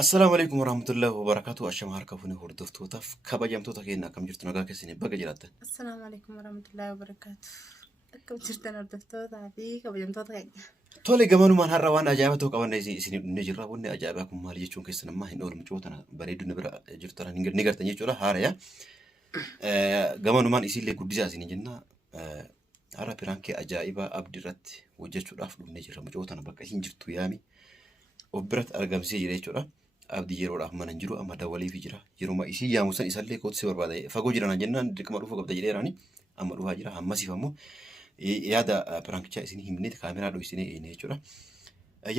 Assalamu alaikum warahmatullahi wabarakatuh. Ashama harka fuune hordoftootaaf kabajamtoota keenya akkam jirtu nagaa keessanii baga jiraattan. Assalamu alaikum warahmatullahi wabarakatuh. Akkam jirtan hordoftootaa fi kabajamtoota keenya. Tole gamanumaan har'a waan ajaa'ibaa ta'u qabanne isin dhufnee jirra. Wanni ajaa'ibaa kun maali jechuun keessan ammaa hin oolmu cootana bareedina bira jirtu ni gartan jechuudha haaraya. Gamanumaan isinillee guddisaa isin jenna. Har'a piraankii ajaa'ibaa abdii irratti hojjechuudhaaf dhufnee jirra. Mucootana bakka isin jirtu yaami of biratti argamsee jira jechuudha. Abdii yeroodhaaf mana hin jiru amma dawwaliif jira. Yeroo isin yaamusan isallee kootti si barbaada. Fagoo jiran jennaan dirqama dhufuu qabda jedheerani amma dhufaa jira. Ammasiif ammoo yaada piraankicha isin himnee kaameraa dho'isinee eenee jechuudha.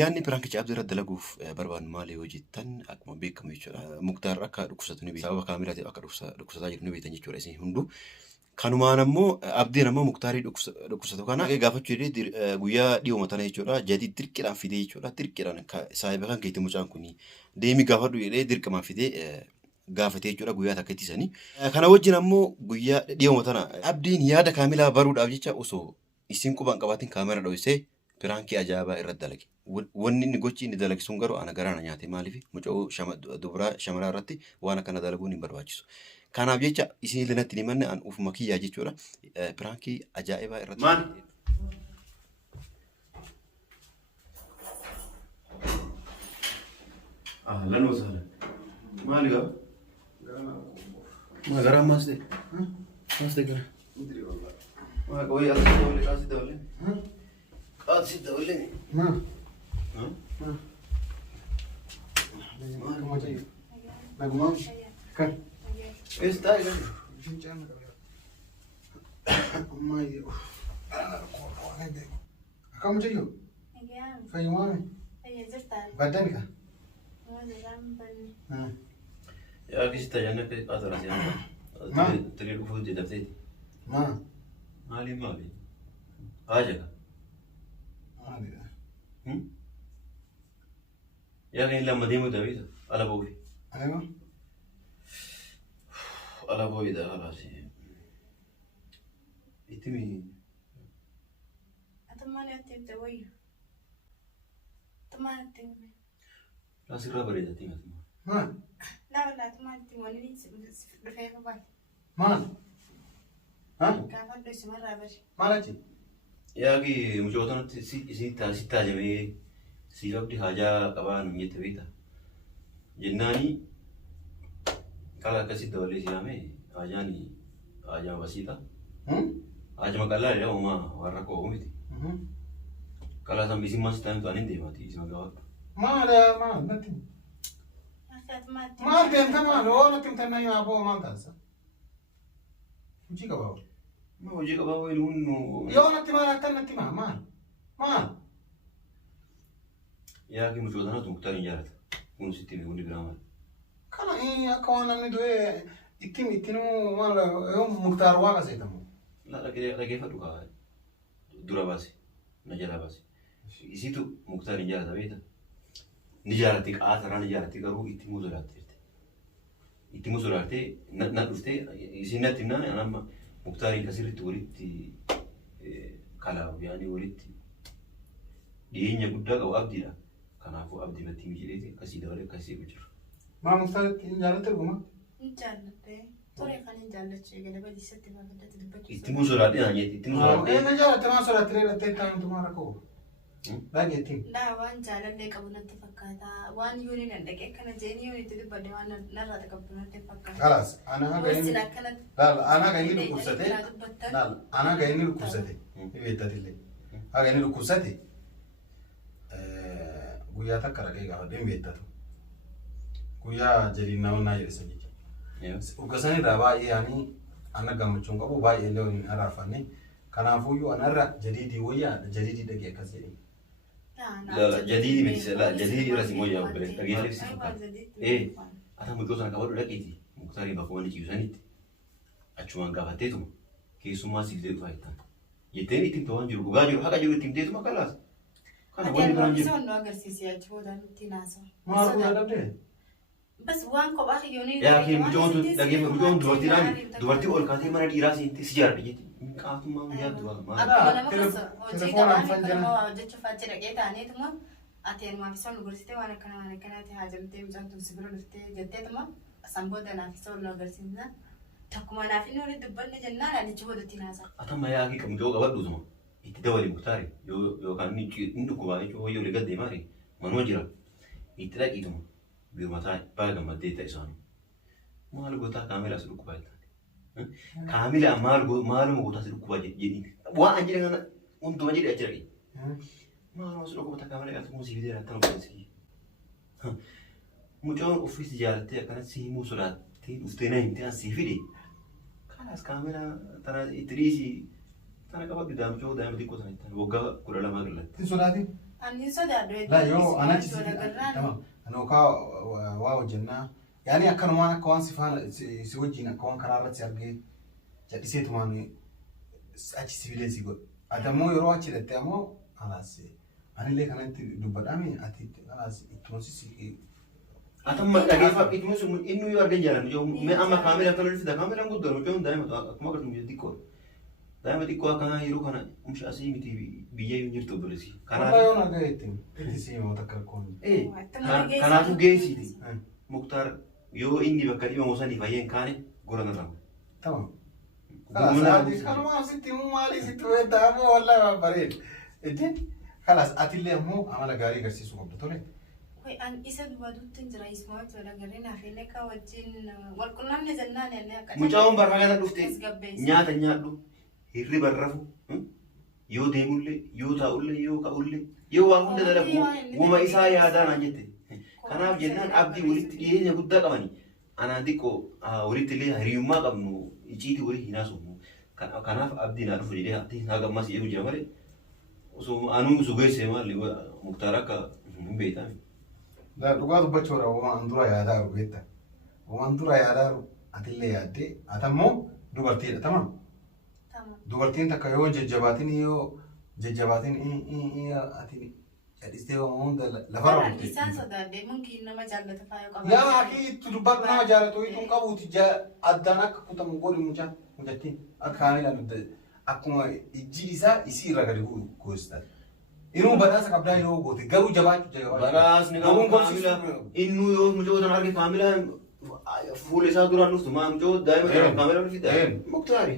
Yaadni piraankicha abdii irratti dalaguuf barbaadu maali yoo jettan akkuma beekamu jechuudha. Muktaar akka dhukkubsatu ni beekama. Sababa kaameraatiin akka dhukkubsataa jiru ni beektan jechuudha isin hunduu. Kanumaan ammoo abdiin ammoo muktaarii dhukkubsatu kana gaafachuu jedhee guyyaa dhiyoo matana jechuudha. Jadi dirqiidhaan fidee jechuudha. Dirqiidhaan saayiba kan keetti mucaan kuni deemi gaafadhu jedhee dirqamaan fidee gaafatee jechuudha guyyaa takka ittisanii. Kana wajjin ammoo guyyaa dhiyoo matana abdiin yaada kaamilaa baruudhaaf jecha osoo isin quban qabaatiin kaamera dho'isee piraankii ajaa'ibaa irratti dalage. Wanni inni gochi inni dalage sun garuu ana garaana nyaate maaliif mucoo dubaraa shamaraa irratti waan akkana dalaguun hin barbaachisu. Kanaaf jecha isin illee ni manne an ufuma kiyyaa jechuudha. Piraankii ajaa'ibaa irratti. Maan? Lanoo saala. Maali gaa? Maa garaa maas ta'e? Maas ta'e gara? Maa qawwee as dabalee qaasi dabalee? Qaasi dabalee? Maa? Maa? Maa? Nagumaa? Kan? Está aí, velho. Gente, anda, galera. Mãe, eu. Acabamos de ir. Foi um homem. Badani. Ya que está já na atrás já. Teria que fazer da frente. Ali mali. Aja. Ali. Ya que lama demo da vida. Ala bovi. Aywa. Ala boy da ala si. Itimi. Atamani atimte wayu. Tamani atimte. La sirra barida tinga. La tamani timoni ni rifefa bai. Kafa do sima rabashi. Malachi. Yaagi mujotan sita jame si rabdi haja kaban nyete bita. Jennani kala kasi dawali siame ajani ajama basita ajama kala ya uma warra ko umiti kala sam bisi mas tan tanin de mati isma gawa ma nati ma tem kama lo natim tanai abo ma tansa uji ka bawa ma uji ka bawa ilunno yo nati ma tan nati ma ya ki mucho dana tumtarin jarata un sitti undi grama Kana kawan ni doe itinu mana yo muktar waga sih tamu. Lagi apa tuh kah? Dura basi, najara basi. Isi tu muktar nijara tapi itu. Nijara tik atara nijara tik aru itimu zolate. Itimu zolate, nak uste isi nanti nana nama muktar ini kasih itu uriti kalau yani uriti. Dia nya budak atau abdi lah. Karena aku abdi mati mijil kasih dawale kasih bujur. ما مختلف إن جالت الجمعة؟ إن جالت طريقة إن جالت شيء قال بدي ست ما بدت تبكي. إتمو سرعة يعني إتمو سرعة. إيه نجارة تما سرعة ترى تتام تما ركوا. لا جتين. لا وان جالت لك أبو نتفكّر وان يوني عندك كنا جيني يوني تدي بدي وان نرى تكبر نتفكّر. خلاص أنا قايني. لا أنا قايني لكوساتي. لا أنا قايني لكوساتي. يبي تدلي. قايني لكوساتي. ويا تكرر كي قاعد دم بيتاتو. Kuya jadi nauna jadi saja. Ugasan ini rawa yani anak gamu cungka bu bayi elon arafani. Karena fuyu anara jadi di waya jadi di dagi kasih. La jadi di bisa la jadi di rasi moya boleh lagi lagi sih. Ada muncul sana kabar udah kiti. Muktari bakuan di kiusan itu. Acuan gawat itu. Kisuma sih itu faitan. Jadi tim tuan juru bukan juru haka juru tim itu makalas. Karena boleh beranjur. Bisa agar sisi acuan dan tinasa. Mau ada deh. بس وان كوب أخي يوني يا أخي بجون دوارتي رامي دوارتي أول كاتي مرة إيراسي أنت سجار بيجي كاتو ما مياه دوار ما أنا تلفون عن فنجان ما جت شوف أجرا جيت أني تما ati ma fi son gursite wana kana ti hajamte mjantu sibiro dufte jettetuma samboda na fi son garsinna takuma na fi nuri dubbanne jannaan ani chibodo tinasa atama yaa ki kam joo qabadhu tuma itti dawali muktaari yoo kan inni dhukubaa jechuun yoo liga deemaari manuma jira itti dhaqituma birmataa baay'ee gammaddee ta'e isaanii maal gootaa kaamila si dhukkubaa jettaati kaamila maaluma gootaa si dhukkubaa jedhiin waan an jedhe kana hunduma jedhe achi dhaqe maaluma si dhukkubata kaamila gaafa muusii fidee rattana godhansi mucaan ofiis ijaarrattee akkanatti himuu sodaattee dhuftee na himtee asii fide kanas kaamila tana itti dhiisii tana qabadhu daamchoo daa'ima xiqqoo sana ittaan waggaa 12 gallatti. Tin sodaatin? ani sodaadhu La yoo anachi tamam anoo kaa waa hojjennaa yaani akkanumaan akka waan si wajjin akka waan karaa irratti argee jadhiseetumaan achi sibiileensii godhe adammoo yeroo achi hidhatte ammoo alaas anillee kanatti dubbadhaame ati alaas ittumsi atamma dhageeffadhu ittumsi inni yoo argan jaalan yoo mee amma kaamila kana fida kaamilaan guddaan mucaan daa'ima akkuma akkasuma xiqqoo daa'ima xiqqoo akkana yeroo kana umshi asii miti biyya yoo jirtu obboleessi. Kanaafuu yoo nagaa ittiin itti siima takka rakkoon. Kanaafuu geessiti Muktaar yoo inni bakka dhibamu sanii fayyeen kaane gorana irraa. Tamam. Kalaas kanumaa sitti maali sitti weeddaa ammoo wallaahi bareeda. Ittiin kalaas atillee ammoo amala gaarii agarsiisuu qabdu tole. an isa dubaduutti jira ismoo tola gareen hafeelee ka wajjin wal qunnamne jennaan enne akka mucaan barra kana dhufte nyaata nyaadhu hirri barrafu yoo deemullee yoo taa'ullee yoo ka'ullee yoo waan hunda dalagu guma isaa yaadaan jette kanaaf jennaan abdii walitti dhiyeenya guddaa qabani anaan xiqqoo walitti illee hiriyummaa qabnu iciiti walii hin haasofnu kanaaf abdii naa dhufu jedhee abdii naa gammas jedhu jira malee osoo anuu sugeessee maali Muktaar akka hin beektan. Dhugaa dubbachuudha waan dura yaadaa beekta. Waan dura yaadaa atillee yaaddee atammoo dubartiidha tamam. Dubartiin takka yoo jajjabaatiin ati jadhistee hunda lafarra bulte. Isaan sodaadde munkiin nama jaallata faayoo qaba. Yaa akii itti dubbatu nama jaallatu hiituun qabuuti addaan akka kutamu godhi mucattiin akka kaamilaan akkuma ijji isaa isii irra gadi goositaati. Inuu badhaasa qabdaa yoo goote garuu jabaachuu jabaachuu. Badhaasni qabu kaamila innuu yoo mucootan arge kaamila fuula isaa duraan dhuftu maa mucoo daa'ima kana kaamila dhufite Muktaari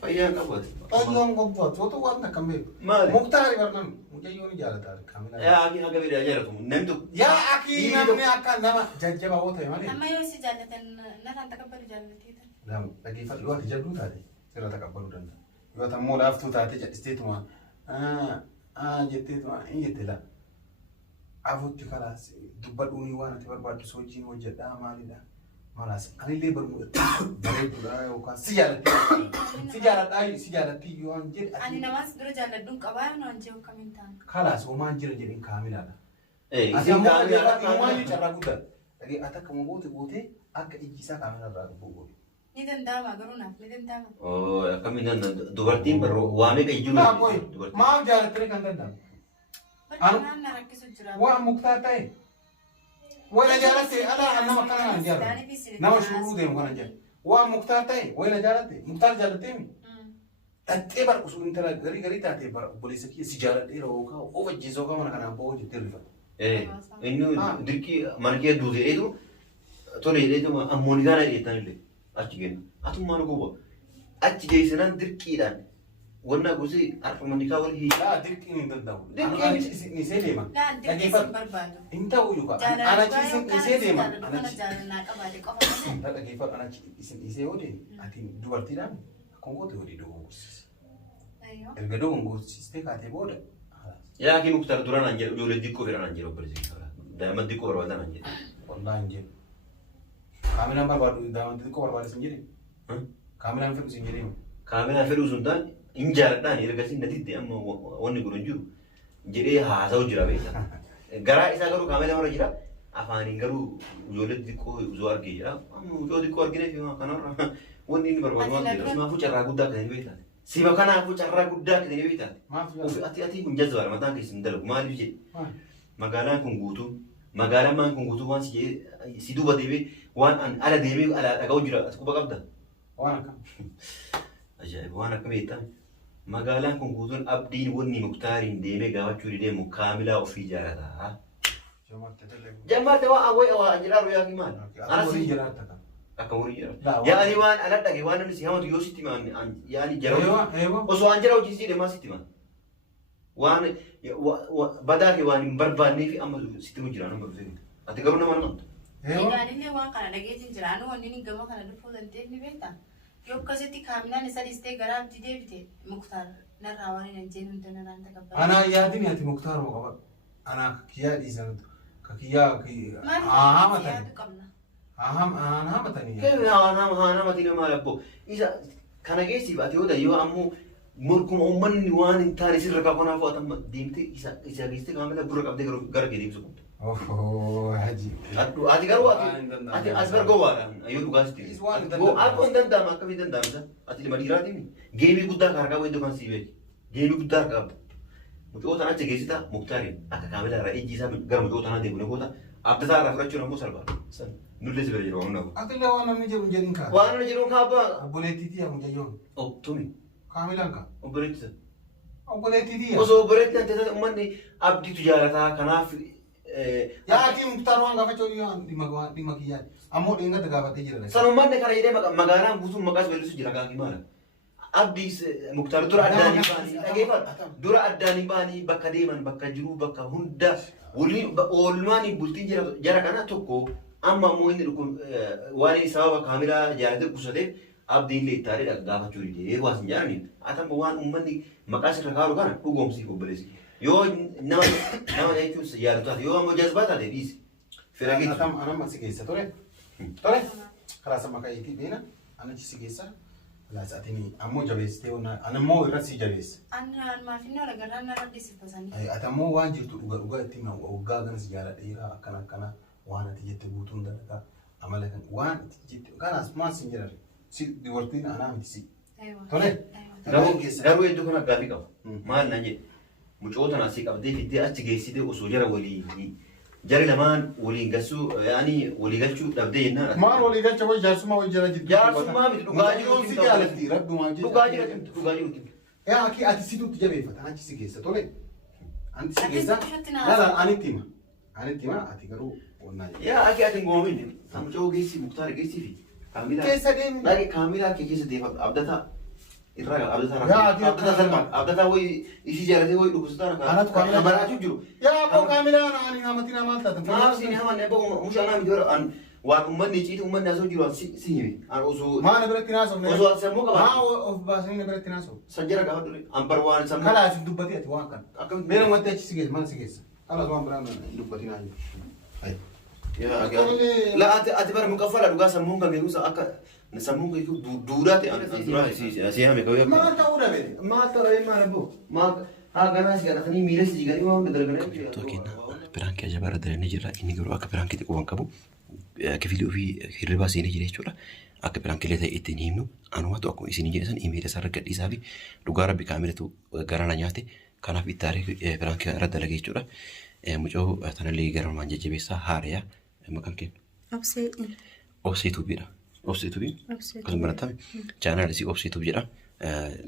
fayyaan qabate. Fayyaan qabate otoo waan takka hin beeku. Maali? Muktaari barnam mucayyoo ni jaalataa kaamila. Yaa akii haga fedhaa jaalatu namni tokko. Yaa akii namni akka nama jajjabaa yoo ta'e malee. Amma yoo si jaallatan narraan taqabbalu jaallateetan. Naam dhaggeeffadhu yoo ati jabduu taate sirra taqabbaluu danda'a. Yoo ati ammoo laaftuu taate jadhisteetuma jetteetuma hin jette la. Afuutti kalaas dubbadhuunii waan ati barbaaddu sochiin hojjedhaa maalidha. Malaas anillee barmuudha bareeduudha yookaan si jaaladhaa yoo an jedhe. Ani namas dura jaalladhuun qabaa yoo an jedhu kamiin ta'an. Kalaas homaan jira jedhin kaamilaadha. Ati ammoo homaan yoo carraa guddaa. Ati akka gootee akka ijji isaa kaamilarraa dhufu. Ni danda'ama garuu naaf ni danda'ama. Akkamiin danda'ama dubartiin barroo waamee qayyuu. Maaf jaalattanii kan danda'amu. Bakka na rakkisu jira. Waan Muktaar ta'e. Wayna jaalatte alaa nama kana kan jaalatu. Nama shuruu deemu kana jaalatu. Waan Muktaar ta'e wayna jaalatte Muktaar jaalattee mi? Dhattee bara osoo intala garii taatee bara obboleessa kiyya si jaaladhee yookaan of ajjeesoo kan mana kanaan ba'oo jettee rifata. Inni dirqii mana kee duute dheetu tole dheetu ammoon gaana dheetan illee. Achi kenna. Atummaan goba. Achi geessinaan dirqiidhaan wanna gosee arfamanni kaa wal hiikaa. Dirqiin hin danda'u. Dirqiin isee deema. Dhaggeeffatu barbaadu. Hin ta'u yookaan anachi isee deema. Kana jaalannaa qabaate qofa malee. Dhaggeeffatu anachi isee yoo deemu ati dubartiidhaan akkuma goote walii dogongorsiisa. Erga dogongorsiistee kaatee booda. Yaa kii Muktaar duraan jedhu ijoollee xiqqoo fedhan jedhu obboleessi. Daa'ima xiqqoo barbaadan jedhu. Wallaahi hin jedhu. Kaamilaan barbaadu daa'imman xiqqoo barbaade sin jedhee. Kaamilaan fedhu sin jedhee. Kaamilaan fedhu sun ta'an hin jaaladhaan ergasii natitti amma wanni kun hin jiru jedhee haasa'u jira beektaa. Garaa isaa garuu kaamilaan warra jira afaaniin garuu ijoollee xiqqoo uzoo argee jira. Amma ijoollee xiqqoo arginee fi kanarra wanni inni barbaadu waan jedhu kanaafuu carraa guddaa akka ta'e beektaa. Siba kanaafuu carraa guddaa akka ta'e beektaa. Ati kun jazzabaadha mataan keessan dalagu maaliif jedhe magaalaan kun guutuu magaalaan maan kun guutuu waan si duuba deebee waan ala deemee ala dhaga'u jira ati quba qabda. Waan akkam. Ajaa'iba waan akkam beektaa. magaalaan kun guutuun abdiin wanni muktaariin deemee gaafachuu deemu kaamilaa ofii jaalataa. Jammaatti waa awwaa jedhaa yaa maal? Anas jiraata kan. Akka horii jira. Yaani waan ala dhage waan namni si hamatu yoo sitti maan yaani jara. Osoo an jara hojii si deemaa sitti maan. Waan badaa ke waan hin barbaannee fi amma sitti nu jira nama dhufee. Ati garuu nama namtu. Eegaanillee waan kana dhageetiin jira. Nu wanni gama kana dhufuu dandeenye ni beektaa. Yoo akkasitti kaamilaan isa dhistee gara abdii deebite muktaar narraa waan hin ajjeen hunda narraan taqabbaa. Anaa yaadini ati muktaar moo qaba. Anaa kiyyaa dhiisan kiyyaa hamatani. Hamatani. Hamatani maal abbo. Isa kana geessiif ati yoo ammoo murkuma uummanni waan hin taane sirra kaafanaaf fudhatama deemtee isa geessitee kaamila gurra qabdee gara kee deemsu qabda. Haji. Ati garuu ati as bargoo waadhaan yoo dhugaasitti. Akka hin danda'ama akkamiin danda'amsa ati lima dhiiraatiin geemii guddaa kan harkaa iddoo kan sii beeki. Geemii guddaa harkaa qabda. Mucoo tanaa achi geessita muktaariin akka kaamila irraa ijji isaa gara mucoo tanaa deemu ne goota abdataa irraa fudhachuun ammoo salphaadha. Nullee si bira jiru waan naaf. Ati illee waan namni jedhu jedhin kaa. Waan namni jedhu kaaba. Obboleettiitii yaa mucayyoon. Tumi. Kaamilaan kaa. Obboleettisa. Obboleettiitii yaa. Osoo obboleetti ante uummanni abdiitu jaalataa kanaaf. Yaa ati muktaar waan gaafachuu dhimma kiyyaa. Ammoo dhingata gaafatee jira. San uummanni kana jedhee magaalaan guutuun maqaas beeksisu jira kaakii maala. Abdiis muktaar dura addaanii baanii dhageeffadha. Dura addaanii baanii bakka deeman bakka jiru bakka hunda waliin oolmaanii bultiin jara kana tokko amma ammoo inni dhukun waan sababa kaamilaa jaalatee qusateef abdiin illee ittaadee gaafachuu didee waan hin jaaraniin atamma waan uummanni maqaa sirra kaaru kana dhugoomsiif obboleessi. Yoo nama jechuun yaadatu taate yoo ammoo jazbaa taate dhiisi. Fira geessu. Anamma si keessa ture. Ture. Karaa sama ka'iitii beena. Anachi si keessa. Laasatini ammoo jabeessitee anammoo irratti si jabeessa. Maafinni wal agarraan narra dhiisifta sanii. Ati ammoo waan jirtu dhugaa itti waggaa ganas jaaladheera akkana waan ati jette guutuun dalagaa amala kan waan ati jette kanas maal sin jedhare si dubartiin anaa miti si. Tole. Garuu iddoo kana gaaffii qaba. Maal naan jedhe mucoo tanaa si qabdee fiddee achi geessitee osoo jara walii jari lamaan waliin galchuu yaani walii galchuu dhabdee jennaan. Maal walii galcha way jaarsummaa way jara jirtu. Jaarsummaa miti dhugaa jiru si jaalatti rabbumaa jiru. Dhugaa jiru. Yaa aki ati situtti jabeeffata achi si keessa tole. Anti si keessa. Lala anitti hima. Anitti hima ati garuu onnaa jira. Yaa aki ati ngoomin mucoo geessi muktaara geessi fi kaamilaa. Keessa deemi. Dhaqee kaamilaa kee keessa deema abdataa. Irraa abdataa salphaan abdataa wayi ishii jaalatee wayi dhukkubsataa rakaa. Anatu kaamilaa baraachuu jiru. Yaa koo kaamilaa ani hamatiin hamaa taatan. Maaf siin haman eebba mushaa naa miti an waan uummanni ciiti uummanni asoo jiru si himi. An osoo. Maana biratti naasoo. Osoo ati sammuu qabaa. Maa of baasanii biratti naasoo. Sajjara gaafa dure an bar waan sammuu. Kalaa ati dubbatee ati waan kana. Meera wanti achi si geessa mana si geessa. Kalaas waan biraan dubbatiin haa jiru. La ati bara mukaffala dhugaa sammuun kan beekuusa akka sammuun kan duudhaa ta'e duraa si hame kawee. Maal ta'uu dhabe? Maal ta'uu dhabe maal abbo? Maal haa ganaa si gadhatanii miila si jiganii waan hunda dalaganii. Tookiin biraankii ajabaarra dalanii jira. Inni garuu akka biraankii xiqqoo waan qabu kifilii ofii hirribaa seenee jira jechuudha. Akka biraankiilee ta'e ittiin himnu anumatu akkuma isin jedhan imeela isaa gadhiisaa fi dhugaa rabbi kaamilatu garana nyaate kanaaf ittaaree biraankii irra dalagee jechuudha. Mucoo tanallee garamaan jajjabeessaa haariyaa maqaan kennu. Obsee tuubiidha. Obsee tuubii. Akkasuma baratame chaanaal isii obsee tuubii jedha.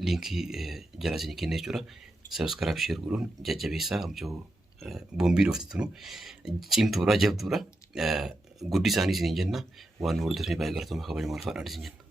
Liinkii jala isin kenna jechuudha. Subscribe share godhuun jajjabeessaa mucoo boombii dhufti tunu cimtuudha jabduudha. Guddi isaanii isin jenna waan hordofanii baay'ee galatooma kabajamoo alfaadhaan isin jenna.